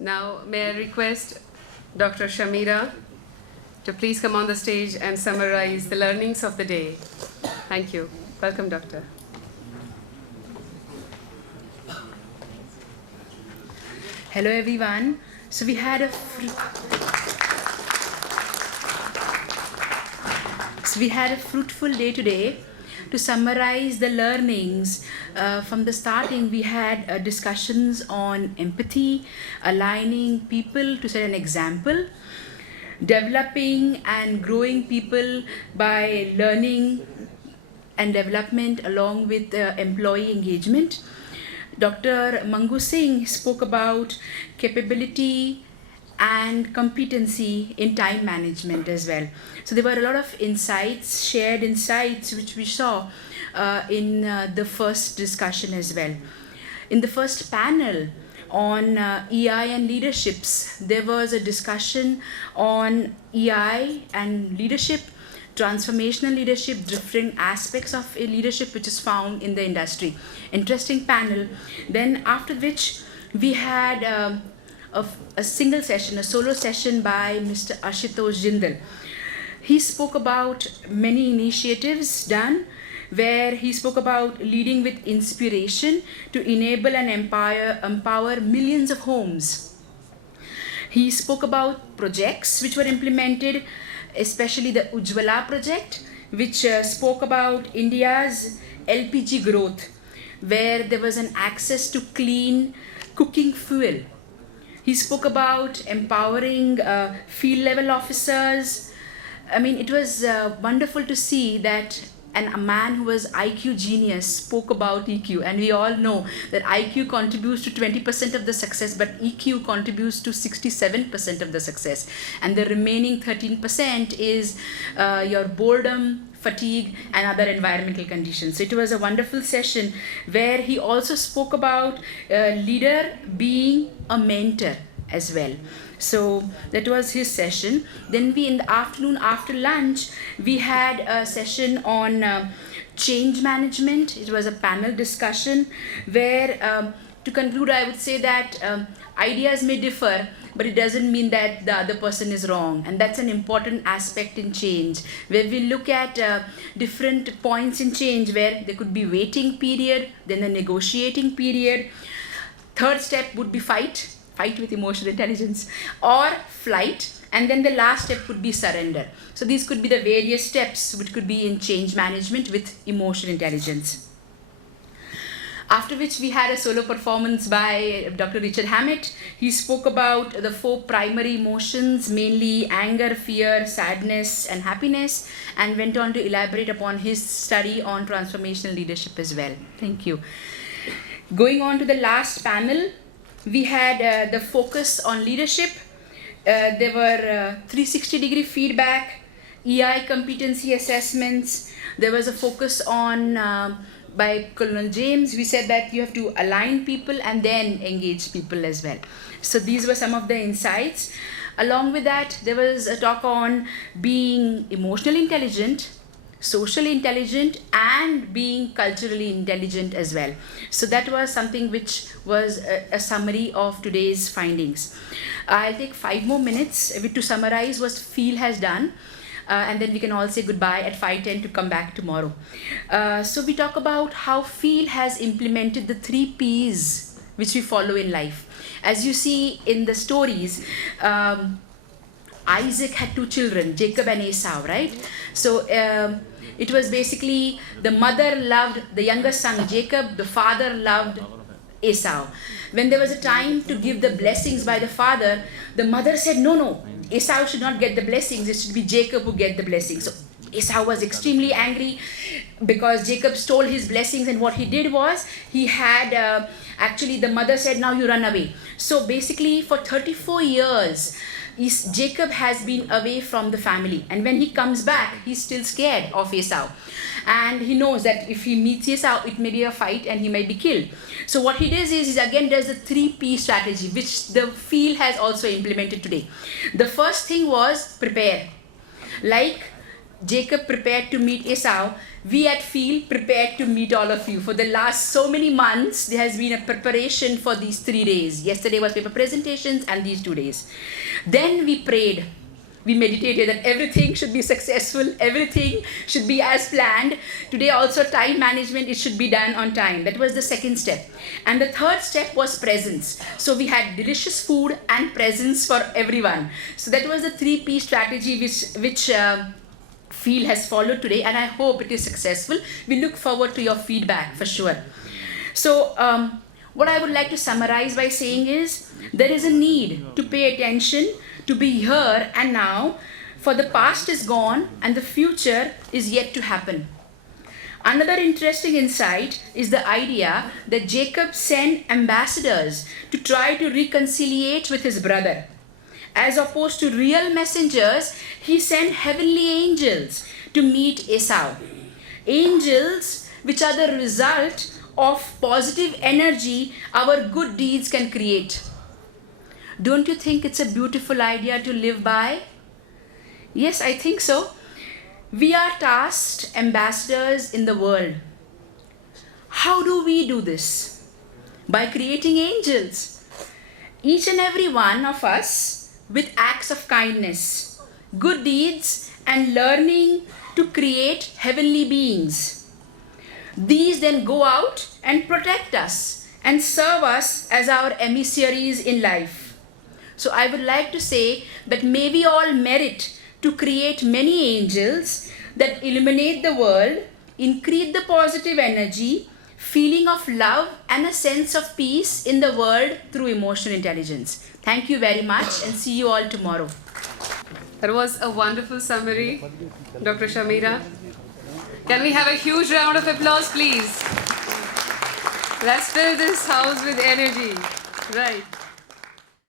Now, may I request Dr. Shamira to please come on the stage and summarize the learnings of the day. Thank you. Welcome, Doctor. Hello, everyone. So we had a fruitful day today. To summarize the learnings, from the starting, we had discussions on empathy, aligning people to set an example, developing and growing people by learning and development along with employee engagement. Dr. Mangu Singh spoke about capability and competency in time management as well. So there were a lot of insights, shared insights, which we saw in the first discussion as well. In the first panel on EI and leaderships, there was a discussion on EI and leadership, transformational leadership, different aspects of leadership which is found in the industry. Interesting panel. Then after which we had a single session, a solo session by Mr. Ashutosh Jindal. He spoke about many initiatives done, where he spoke about leading with inspiration to enable and empower millions of homes. He spoke about projects which were implemented, especially the Ujjwala project, which spoke about India's LPG growth, where there was an access to clean cooking fuel. He spoke about empowering field level officers. I mean, it was wonderful to see that a man who was IQ genius spoke about EQ, and we all know that IQ contributes to 20% of the success, but EQ contributes to 67% of the success, and the remaining 13% is your boredom, fatigue, and other environmental conditions. So it was a wonderful session where he also spoke about leader being a mentor as well. So that was his session. Then we, in the afternoon after lunch, we had a session on change management. It was a panel discussion where, to conclude, I would say that ideas may differ, but it doesn't mean that the other person is wrong. And that's an important aspect in change, where we look at different points in change where there could be waiting period, then the negotiating period. Third step would be fight with emotional intelligence, or flight, and then the last step would be surrender. So these could be the various steps which could be in change management with emotional intelligence. After which we had a solo performance by Dr. Richard Hammett. He spoke about the 4 primary emotions, mainly anger, fear, sadness, and happiness, and went on to elaborate upon his study on transformational leadership as well. Thank you. Going on to the last panel, we had the focus on leadership. There were 360-degree feedback, EI competency assessments. There was a focus on, by Colonel James, we said that you have to align people and then engage people as well. So these were some of the insights. Along with that, there was a talk on being emotionally intelligent, socially intelligent, and being culturally intelligent as well. So that was something which was a summary of today's findings. I'll take 5 more minutes to summarize what FEEL has done, and then we can all say goodbye at 5:10 to come back tomorrow. So we talk about how FEEL has implemented the 3 Ps which we follow in life. As you see in the stories, Isaac had 2 children, Jacob and Esau, right? So it was basically the mother loved the younger son Jacob, the father loved Esau. When there was a time to give the blessings by the father, the mother said, no, Esau should not get the blessings, it should be Jacob who get the blessings. So Esau was extremely angry because Jacob stole his blessings, and what he did was he had actually the mother said, now you run away. So basically for 34 years, Jacob has been away from the family, and when he comes back, he's still scared of Esau, and he knows that if he meets Esau, it may be a fight and he might be killed. So what he does is he again does the 3P strategy, which the field has also implemented today. The first thing was prepare. Like Jacob prepared to meet Esau, we at Field prepared to meet all of you. For the last so many months, there has been a preparation for these 3 days. Yesterday was paper presentations and these 2 days. Then we prayed. We meditated that everything should be successful, everything should be as planned. Today also time management, it should be done on time. That was the second step. And the third step was presence. So we had delicious food and presence for everyone. So that was the 3P strategy which Field has followed today, and I hope it is successful. We look forward to your feedback for sure. So what I would like to summarize by saying is there is a need to pay attention, to be here and now, for the past is gone and the future is yet to happen. Another interesting insight is the idea that Jacob sent ambassadors to try to reconciliate with his brother. As opposed to real messengers, he sent heavenly angels to meet Esau. Angels which are the result of positive energy our good deeds can create. Don't you think it's a beautiful idea to live by? Yes, I think so. We are tasked ambassadors in the world. How do we do this? By creating angels. Each and every one of us with acts of kindness, good deeds, and learning to create heavenly beings. These then go out and protect us and serve us as our emissaries in life. So I would like to say that may we all merit to create many angels that illuminate the world, increase the positive energy, feeling of love and a sense of peace in the world through emotional intelligence. Thank you very much and see you all tomorrow. That was a wonderful summary, Dr. Shamira. Can we have a huge round of applause, please? Let's fill this house with energy. Right.